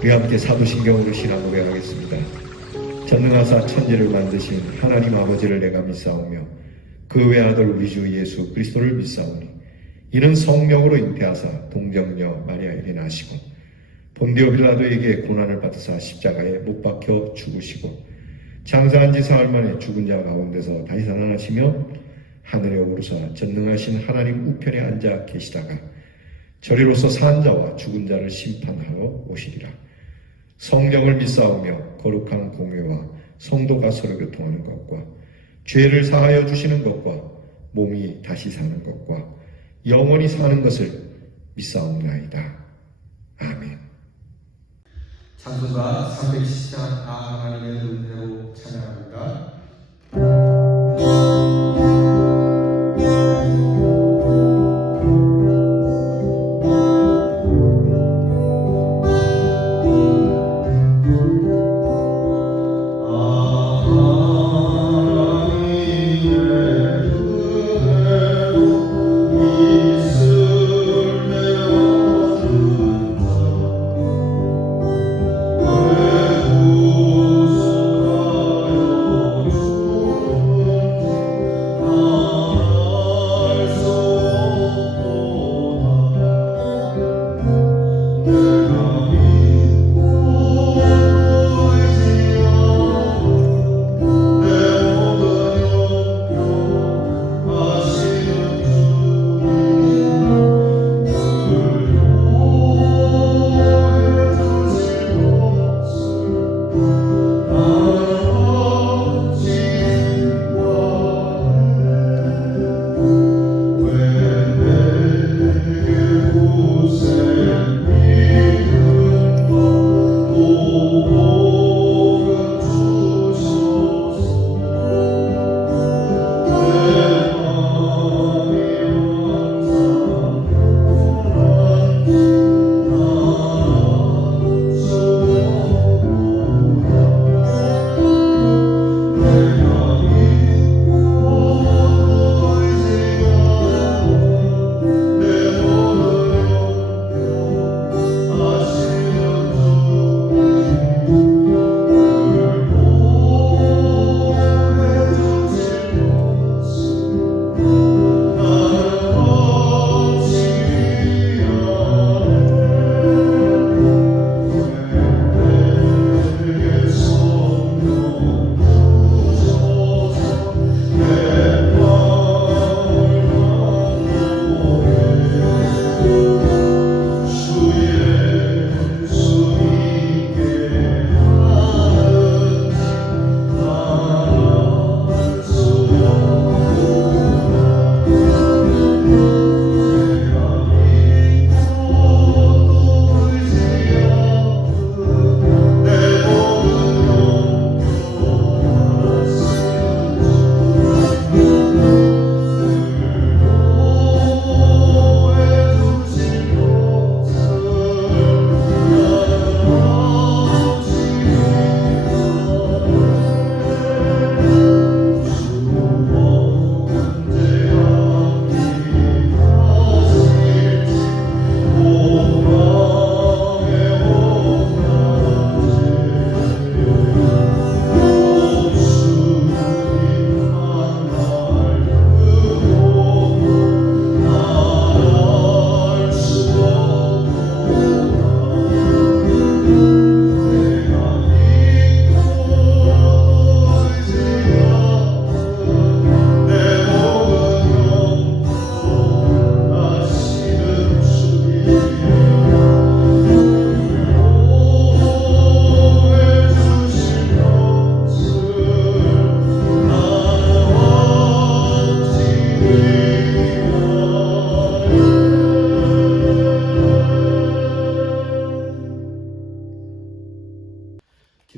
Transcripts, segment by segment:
우리 함께 사도신경으로 신앙 고백하겠습니다. 전능하사 천지를 만드신 하나님 아버지를 내가 믿사오며 그 외아들 우리 주 예수 그리스도를 믿사오니 이는 성령으로 잉태하사 동정녀 마리아에게 나시고 본디오 빌라도에게 고난을 받으사 십자가에 못 박혀 죽으시고 장사한 지 사흘 만에 죽은 자 가운데서 다시 살아나시며 하늘에 오르사 전능하신 하나님 우편에 앉아 계시다가 저리로서 산 자와 죽은 자를 심판하러 오시리라. 성령을 믿사오며 거룩한 공회와 성도가 서로 교통하는 것과 죄를 사하여 주시는 것과 몸이 다시 사는 것과 영원히 사는 것을 믿사옵나이다. 아멘. 찬송가 310장 하나님의 은혜로 찬양합니다.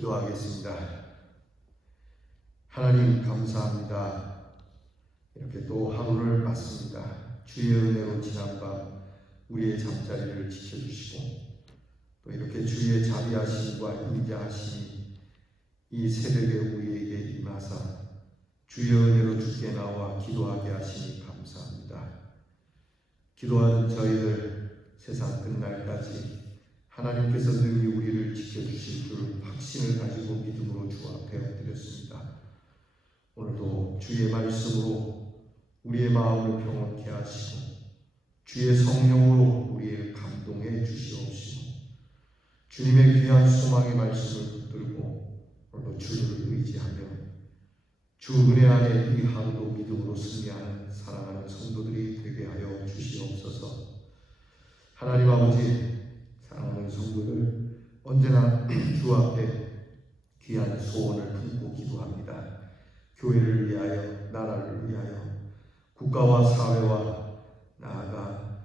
기도하겠습니다. 하나님 감사합니다. 이렇게 또 하루를 맞습니다. 주의 은혜로 지난 밤 우리의 잠자리를 지켜주시고 또 이렇게 주의 자비하심과 인자하심이 이 새벽에 우리에게 임하사 주의 은혜로 주께 나와 기도하게 하시니 감사합니다. 기도하는 저희들 세상 끝날까지 하나님께서 능히 우리를 우리를 지켜주실 줄 확신을 가지고 믿음으로 주 앞에 엎드렸습니다. 오늘도 주의 말씀으로 우리의 마음을 평온케 하시고 주의 성령으로 우리를 감동해 주시옵시고 주님의 귀한 소망의 말씀을 붙들고 오늘도 주를 의지하며 주 은혜 안에 이 하루도 믿음으로 승리하는 사랑하는 성도들이 되게 하여 주시옵소서. 하나님 아버지, 사랑하는 성도들 언제나 주 앞에 귀한 소원을 품고 기도합니다. 교회를 위하여, 나라를 위하여, 국가와 사회와 나아가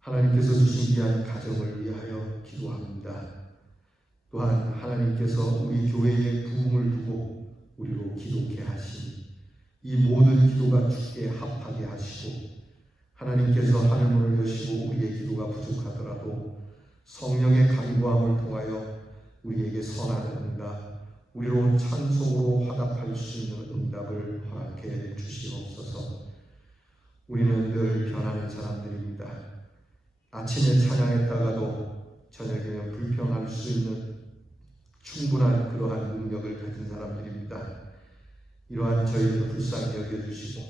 하나님께서 주신 귀한 가정을 위하여 기도합니다. 또한 하나님께서 우리 교회의 부흥을 두고 우리로 기도케 하시니 이 모든 기도가 주께 합하게 하시고 하나님께서 하늘문을 여시고 우리의 기도가 부족하더라도 성령의 간구함을 통하여 우리에게 선한 응답, 우리로 찬송으로 화답할 수 있는 응답을 허락해 주시옵소서. 우리는 늘 변하는 사람들입니다. 아침에 찬양했다가도 저녁에는 불평할 수 있는 충분한 그러한 능력을 가진 사람들입니다. 이러한 저희를 불쌍히 여겨주시고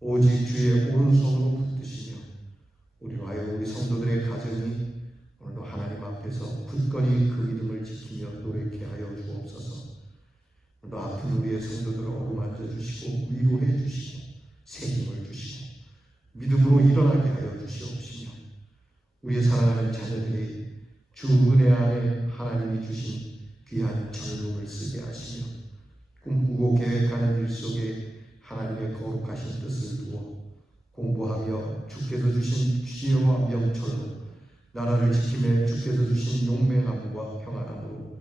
오직 주의 오른손으로 붙드시며 우리로 하여 우리 성도들의 가정이 오늘도 하나님 앞에서 굳건히 그 믿음을 지키며 노력케 하여 주옵소서. 오늘도 아픈 우리의 성도들을 어루만져 주시고 위로해 주시고 책임을 주시고 믿음으로 일어나게 하여 주시옵시며 우리의 사랑하는 자녀들이 주 은혜 안에 하나님이 주신 귀한 젊음을 쓰게 하시며 꿈꾸고 계획하는 일 속에 하나님의 거룩하신 뜻을 두어 공부하며 주께서 주신 지혜와 명철로 나라를 지키며 주께서 주신 용맹함과 평안함으로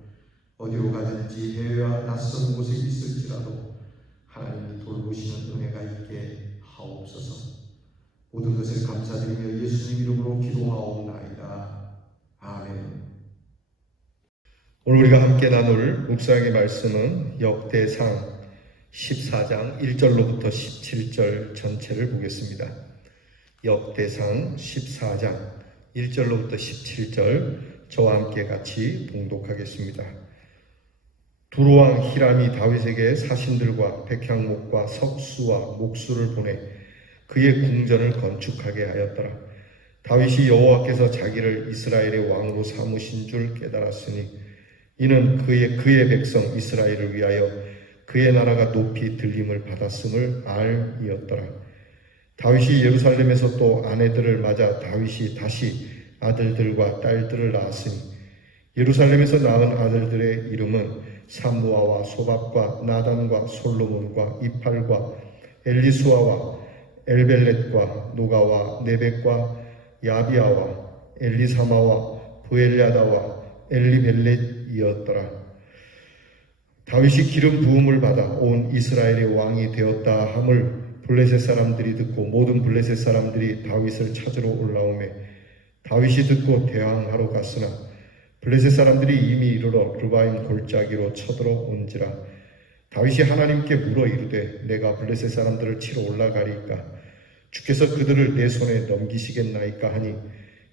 어디로 가든지 해외와 낯선 곳에 있을지라도 하나님이 돌보시는 은혜가 있게 하옵소서. 모든 것을 감사드리며 예수님 이름으로 기도하옵나이다. 아멘. 오늘 우리가 함께 나눌 묵상의 말씀은 역대상 14장 1절로부터 17절 전체를 보겠습니다. 역대상 14장 1절로부터 17절 저와 함께 같이 봉독하겠습니다. 두로왕 히람이 다윗에게 사신들과 백향목과 석수와 목수를 보내 그의 궁전을 건축하게 하였더라. 다윗이 여호와께서 자기를 이스라엘의 왕으로 삼으신 줄 깨달았으니 이는 그의 백성 이스라엘을 위하여 그의 나라가 높이 들림을 받았음을 알이었더라. 다윗이 예루살렘에서 또 아내들을 맞아 다윗이 다시 아들들과 딸들을 낳았으니 예루살렘에서 낳은 아들들의 이름은 삼무아와 소밥과 나단과 솔로몬과 이팔과 엘리수아와 엘벨렛과 노가와 네벡과 야비아와 엘리사마와 부엘야다와 엘리벨렛이었더라. 다윗이 기름 부음을 받아 온 이스라엘의 왕이 되었다 함을 블레셋 사람들이 듣고 모든 블레셋 사람들이 다윗을 찾으러 올라오매 다윗이 듣고 대항하러 갔으나 블레셋 사람들이 이미 이르러 르바임 골짜기로 쳐들어온지라. 다윗이 하나님께 물어 이르되 내가 블레셋 사람들을 치러 올라가리까 주께서 그들을 내 손에 넘기시겠나이까 하니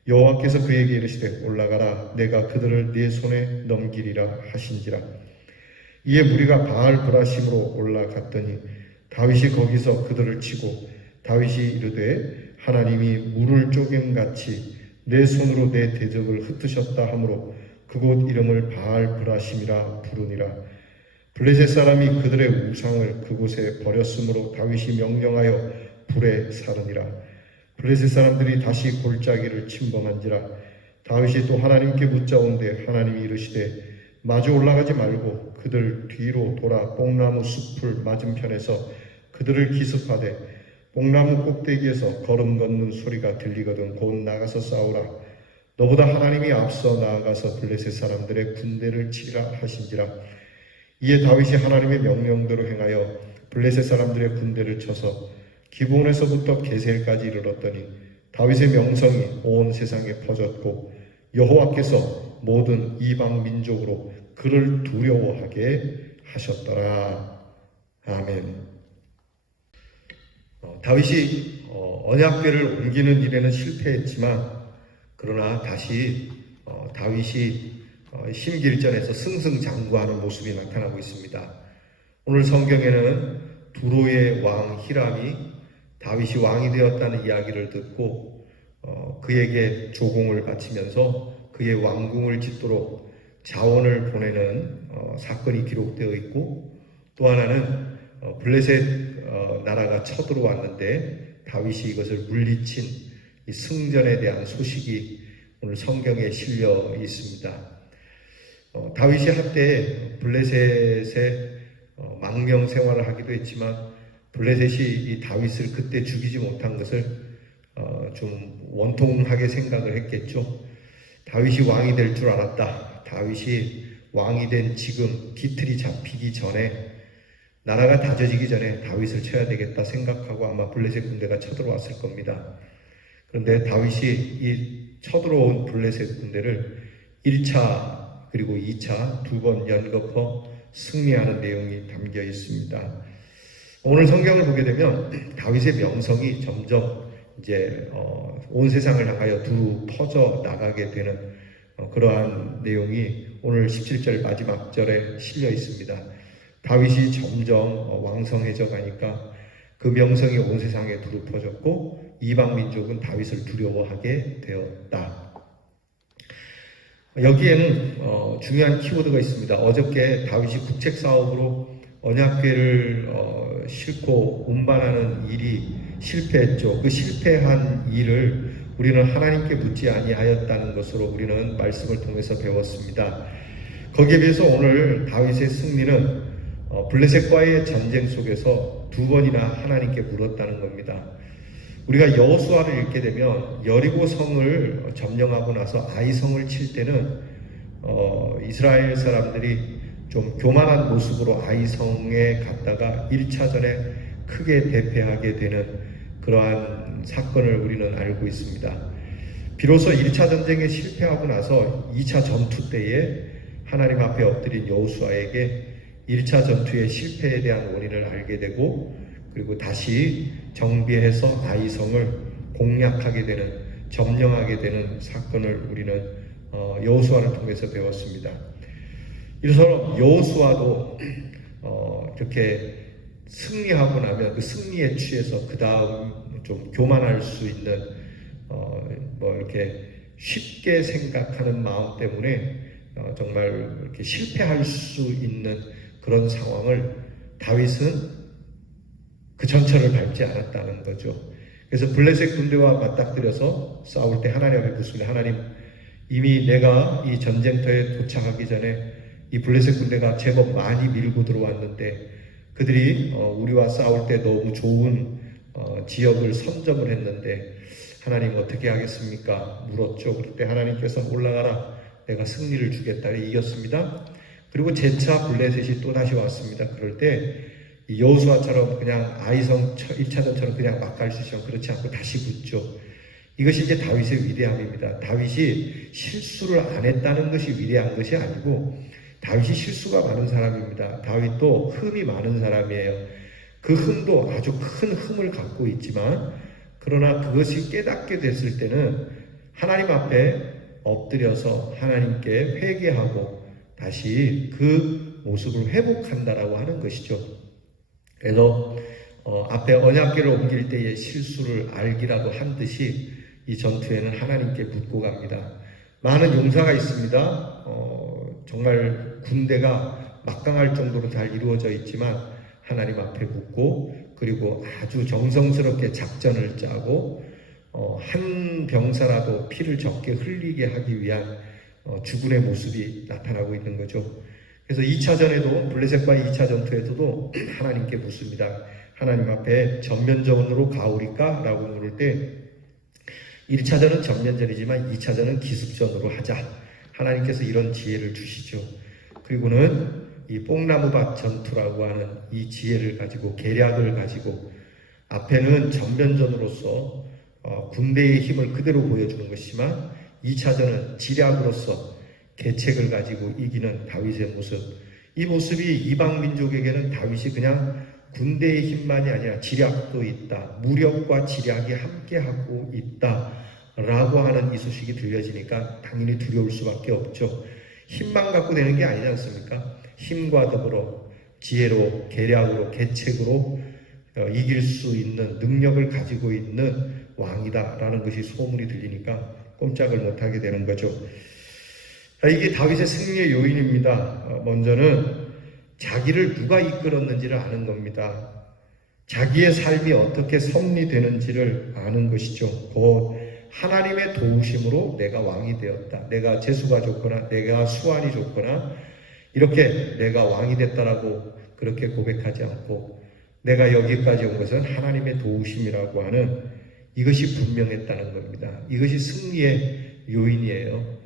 여호와께서 그에게 이르시되 올라가라 내가 그들을 네 손에 넘기리라 하신지라. 이에 무리가 바알 브라심으로 올라갔더니 다윗이 거기서 그들을 치고 다윗이 이르되 하나님이 물을 쪼갰같이 내 손으로 내 대적을 흩으셨다 하므로 그곳 이름을 바알 브라심이라 부르니라. 블레셋 사람이 그들의 우상을 그곳에 버렸으므로 다윗이 명령하여 불에 사르니라. 블레셋 사람들이 다시 골짜기를 침범한지라. 다윗이 또 하나님께 묻자온데 하나님이 이르시되 마주 올라가지 말고 그들 뒤로 돌아 뽕나무 숲을 맞은편에서 그들을 기습하되 뽕나무 꼭대기에서 걸음 걷는 소리가 들리거든 곧 나가서 싸우라. 너보다 하나님이 앞서 나아가서 블레셋 사람들의 군대를 치리라 하신지라. 이에 다윗이 하나님의 명령대로 행하여 블레셋 사람들의 군대를 쳐서 기브온에서부터 게셀까지 이르렀더니 다윗의 명성이 온 세상에 퍼졌고 여호와께서 모든 이방 민족으로 그를 두려워하게 하셨더라. 아멘. 다윗이 언약궤를 옮기는 일에는 실패했지만 그러나 다시 다윗이 심길전에서 승승장구하는 모습이 나타나고 있습니다. 오늘 성경에는 두로의 왕 히람이 다윗이 왕이 되었다는 이야기를 듣고 그에게 조공을 바치면서 그의 왕궁을 짓도록 자원을 보내는 사건이 기록되어 있고, 또 하나는 블레셋 나라가 쳐들어왔는데 다윗이 이것을 물리친 이 승전에 대한 소식이 오늘 성경에 실려 있습니다. 다윗이 한때 블레셋에 망명 생활을 하기도 했지만 블레셋이 이 다윗을 그때 죽이지 못한 것을 좀 원통하게 생각을 했겠죠. 다윗이 왕이 될 줄 알았다. 다윗이 왕이 된 지금 깃틀이 잡히기 전에, 나라가 다져지기 전에 다윗을 쳐야 되겠다 생각하고 아마 블레셋 군대가 쳐들어왔을 겁니다. 그런데 다윗이 이 쳐들어온 블레셋 군대를 1차 그리고 2차 두 번 연거푸 승리하는 내용이 담겨 있습니다. 오늘 성경을 보게 되면 다윗의 명성이 점점 이제 온 세상을 향하여 두루 퍼져 나가게 되는 그러한 내용이 오늘 17절 마지막 절에 실려 있습니다. 다윗이 점점 왕성해져 가니까 그 명성이 온 세상에 두루 퍼졌고 이방 민족은 다윗을 두려워하게 되었다. 여기에는 중요한 키워드가 있습니다. 어저께 다윗이 국책 사업으로 언약궤를 싣고 운반하는 일이 실패했죠. 그 실패한 일을 우리는 하나님께 묻지 아니하였다는 것으로 우리는 말씀을 통해서 배웠습니다. 거기에 비해서 오늘 다윗의 승리는 블레셋과의 전쟁 속에서 두 번이나 하나님께 물었다는 겁니다. 우리가 여호수아를 읽게 되면 여리고 성을 점령하고 나서 아이성을 칠 때는 이스라엘 사람들이 좀 교만한 모습으로 아이성에 갔다가 1차전에 크게 대패하게 되는 그러한 사건을 우리는 알고 있습니다. 비로소 1차 전쟁에 실패하고 나서 2차 전투 때에 하나님 앞에 엎드린 여호수아에게 1차 전투의 실패에 대한 원인을 알게 되고, 그리고 다시 정비해서 아이성을 공략하게 되는, 점령하게 되는 사건을 우리는 여호수아를 통해서 배웠습니다. 이처럼 여호수아도 이렇게 승리하고 나면 그 승리에 취해서 그 다음 좀 교만할 수 있는 뭐 이렇게 쉽게 생각하는 마음 때문에 정말 이렇게 실패할 수 있는 그런 상황을 다윗은 그 전철을 밟지 않았다는 거죠. 그래서 블레셋 군대와 맞닥뜨려서 싸울 때 하나님 앞에 묻습니다. 하나님, 이미 내가 이 전쟁터에 도착하기 전에 이 블레셋 군대가 제법 많이 밀고 들어왔는데 그들이 우리와 싸울 때 너무 좋은 지역을 선점을 했는데 하나님 어떻게 하겠습니까? 물었죠. 그때 하나님께서 올라가라, 내가 승리를 주겠다. 이겼습니다. 그리고 재차 블레셋이 또다시 왔습니다. 그럴 때 여호수아처럼 그냥 아이성 1차전처럼 그냥 막 갈 수 있으면 그렇지 않고 다시 붙죠. 이것이 이제 다윗의 위대함입니다. 다윗이 실수를 안 했다는 것이 위대한 것이 아니고 다윗이 실수가 많은 사람입니다. 다윗도 흠이 많은 사람이에요. 그 흠도 아주 큰 흠을 갖고 있지만, 그러나 그것이 깨닫게 됐을 때는 하나님 앞에 엎드려서 하나님께 회개하고 다시 그 모습을 회복한다라고 하는 것이죠. 그래서 앞에 언약궤를 옮길 때의 실수를 알기라도 한 듯이 이 전투에는 하나님께 묻고 갑니다. 많은 용사가 있습니다. 정말 군대가 막강할 정도로 잘 이루어져 있지만 하나님 앞에 묻고, 그리고 아주 정성스럽게 작전을 짜고 한 병사라도 피를 적게 흘리게 하기 위한 주군의 모습이 나타나고 있는 거죠. 그래서 2차전에도 블레셋과의 2차 전투에서도 하나님께 묻습니다. 하나님 앞에 전면전으로 가오리까? 라고 물을 때 1차전은 전면전이지만 2차전은 기습전으로 하자. 하나님께서 이런 지혜를 주시죠. 그리고는 이 뽕나무밭 전투라고 하는 이 지혜를 가지고, 계략을 가지고 앞에는 전면전으로서 군대의 힘을 그대로 보여주는 것이지만 2차전은 지략으로서 계책을 가지고 이기는 다윗의 모습. 이 모습이 이방 민족에게는 다윗이 그냥 군대의 힘만이 아니라 지략도 있다, 무력과 지략이 함께하고 있다 라고 하는 이 소식이 들려지니까 당연히 두려울 수밖에 없죠. 힘만 갖고 되는 게 아니지 않습니까? 힘과 더불어 지혜로, 계략으로, 계책으로 이길 수 있는 능력을 가지고 있는 왕이다라는 것이 소문이 들리니까 꼼짝을 못하게 되는 거죠. 이게 다윗의 승리의 요인입니다. 먼저는 자기를 누가 이끌었는지를 아는 겁니다. 자기의 삶이 어떻게 섭리되는지를 아는 것이죠. 곧 하나님의 도우심으로 내가 왕이 되었다. 내가 재수가 좋거나 내가 수완이 좋거나 이렇게 내가 왕이 됐다라고 그렇게 고백하지 않고 내가 여기까지 온 것은 하나님의 도우심이라고 하는 이것이 분명했다는 겁니다. 이것이 승리의 요인이에요.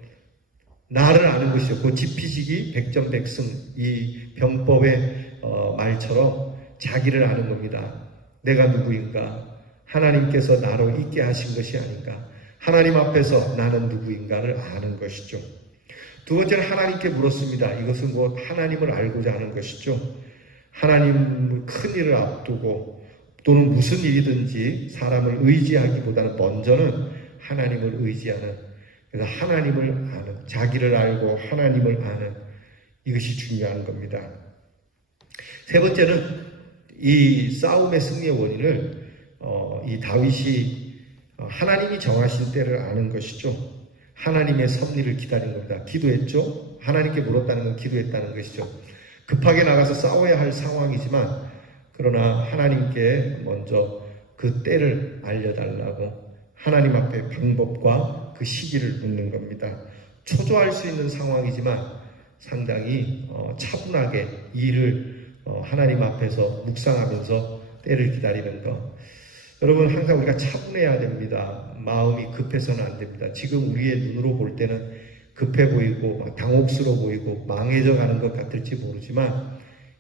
나를 아는 것이죠. 그 지피지기 백전백승 이 병법의 말처럼 자기를 아는 겁니다. 내가 누구인가? 하나님께서 나로 있게 하신 것이 아닌가? 하나님 앞에서 나는 누구인가를 아는 것이죠. 두 번째는 하나님께 물었습니다. 이것은 곧 하나님을 알고자 하는 것이죠. 하나님 큰 일을 앞두고 또는 무슨 일이든지 사람을 의지하기보다는 먼저는 하나님을 의지하는, 그래서 하나님을 아는, 자기를 알고 하나님을 아는 이것이 중요한 겁니다. 세 번째는 이 싸움의 승리의 원인을 이 다윗이 하나님이 정하신 때를 아는 것이죠. 하나님의 섭리를 기다린 겁니다. 기도했죠. 하나님께 물었다는 건 기도했다는 것이죠. 급하게 나가서 싸워야 할 상황이지만 그러나 하나님께 먼저 그 때를 알려달라고 하나님 앞에 방법과 그 시기를 묻는 겁니다. 초조할 수 있는 상황이지만 상당히 차분하게 일을 하나님 앞에서 묵상하면서 때를 기다리는 것. 여러분 항상 우리가 차분해야 됩니다. 마음이 급해서는 안 됩니다. 지금 우리의 눈으로 볼 때는 급해 보이고 당혹스러워 보이고 망해져 가는 것 같을지 모르지만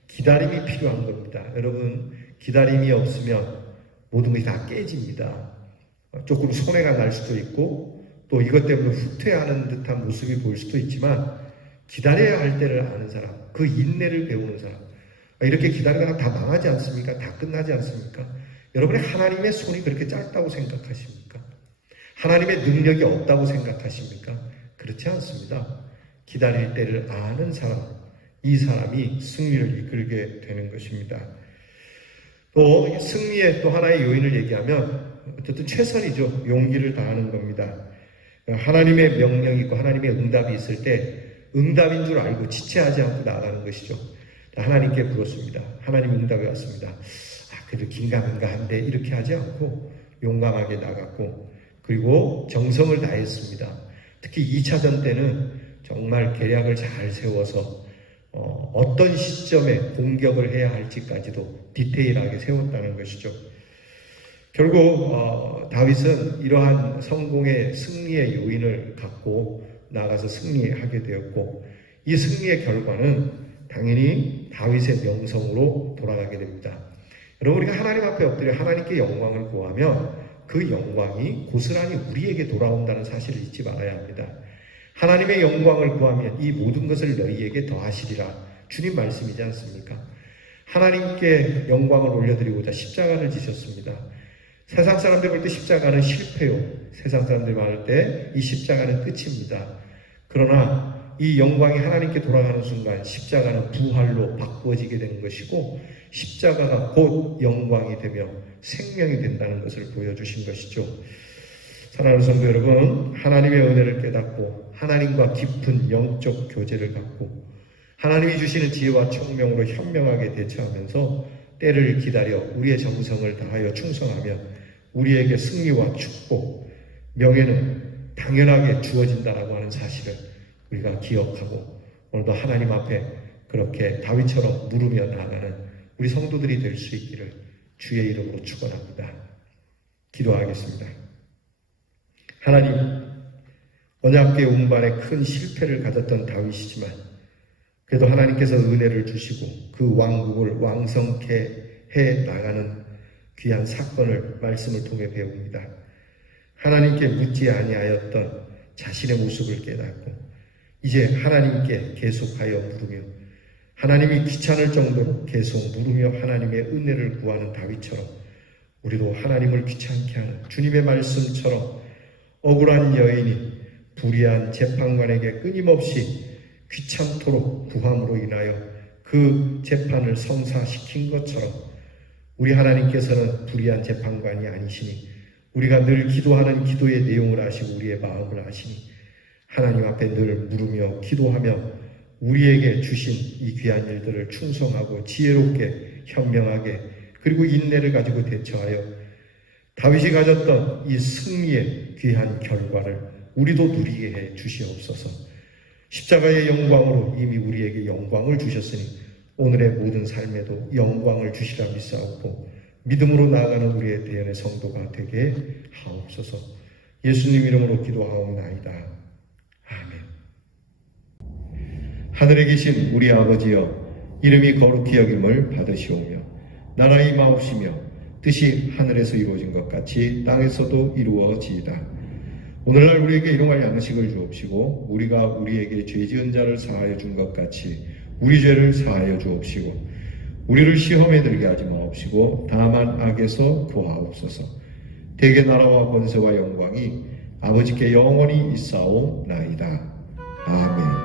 기다림이 필요한 겁니다. 여러분 기다림이 없으면 모든 것이 다 깨집니다. 조금 손해가 날 수도 있고 또 이것 때문에 후퇴하는 듯한 모습이 보일 수도 있지만 기다려야 할 때를 아는 사람, 그 인내를 배우는 사람, 이렇게 기다리다가 다 망하지 않습니까? 다 끝나지 않습니까? 여러분의 하나님의 손이 그렇게 짧다고 생각하십니까? 하나님의 능력이 없다고 생각하십니까? 그렇지 않습니다. 기다릴 때를 아는 사람, 이 사람이 승리를 이끌게 되는 것입니다. 또 승리의 또 하나의 요인을 얘기하면 어쨌든 최선이죠. 용기를 다하는 겁니다. 하나님의 명령이 있고 하나님의 응답이 있을 때 응답인 줄 알고 지체하지 않고 나가는 것이죠. 하나님께 물었습니다. 하나님 응답이 왔습니다. 그래도 긴가민가한데 이렇게 하지 않고 용감하게 나갔고 그리고 정성을 다했습니다. 특히 2차전 때는 정말 계략을 잘 세워서 어떤 시점에 공격을 해야 할지까지도 디테일하게 세웠다는 것이죠. 결국 다윗은 이러한 성공의 승리의 요인을 갖고 나가서 승리하게 되었고 이 승리의 결과는 당연히 다윗의 명성으로 돌아가게 됩니다. 여러분 우리가 하나님 앞에 엎드려 하나님께 영광을 구하면 그 영광이 고스란히 우리에게 돌아온다는 사실을 잊지 말아야 합니다. 하나님의 영광을 구하면 이 모든 것을 너희에게 더하시리라 주님 말씀이지 않습니까? 하나님께 영광을 올려드리고자 십자가를 지셨습니다. 세상 사람들 볼 때 십자가는 실패요. 세상 사람들이 말할 때 이 십자가는 끝입니다. 그러나 이 영광이 하나님께 돌아가는 순간 십자가는 부활로 바꾸어지게 되는 것이고 십자가가 곧 영광이 되며 생명이 된다는 것을 보여주신 것이죠. 사랑하는 성도 여러분, 하나님의 은혜를 깨닫고 하나님과 깊은 영적 교제를 갖고 하나님이 주시는 지혜와 총명으로 현명하게 대처하면서 때를 기다려 우리의 정성을 다하여 충성하면 우리에게 승리와 축복, 명예는 당연하게 주어진다라고 하는 사실을 우리가 기억하고 오늘도 하나님 앞에 그렇게 다윗처럼 물으며 나아가는 우리 성도들이 될 수 있기를 주의 이름으로 축원합니다. 기도하겠습니다. 하나님, 언약궤 운반에 큰 실패를 가졌던 다윗이지만 그래도 하나님께서 은혜를 주시고 그 왕국을 왕성케 해 나가는 귀한 사건을 말씀을 통해 배웁니다. 하나님께 묻지 아니하였던 자신의 모습을 깨닫고 이제 하나님께 계속하여 물으며 하나님이 귀찮을 정도로 계속 물으며 하나님의 은혜를 구하는 다윗처럼 우리도 하나님을 귀찮게 하는 주님의 말씀처럼 억울한 여인이 불의한 재판관에게 끊임없이 귀찮도록 구함으로 인하여 그 재판을 성사시킨 것처럼 우리 하나님께서는 불의한 재판관이 아니시니 우리가 늘 기도하는 기도의 내용을 아시고 우리의 마음을 아시니 하나님 앞에 늘 물으며 기도하며 우리에게 주신 이 귀한 일들을 충성하고 지혜롭게 현명하게 그리고 인내를 가지고 대처하여 다윗이 가졌던 이 승리의 귀한 결과를 우리도 누리게 해 주시옵소서. 십자가의 영광으로 이미 우리에게 영광을 주셨으니 오늘의 모든 삶에도 영광을 주시라 믿사옵고 믿음으로 나아가는 우리의 대연의 성도가 되게 하옵소서. 예수님 이름으로 기도하옵나이다. 아멘. 하늘에 계신 우리 아버지여, 이름이 거룩히 여김을 받으시오며 나라가 임하옵시며 뜻이 하늘에서 이루어진 것 같이 땅에서도 이루어지이다. 오늘날 우리에게 일용할 양식을 주옵시고 우리가 우리에게 죄 지은 자를 사하여 준 것 같이 우리 죄를 사하여 주옵시고 우리를 시험에 들게 하지 마옵시고 다만 악에서 구하옵소서. 대개 나라와 권세와 영광이 아버지께 영원히 있사오나이다. 아멘.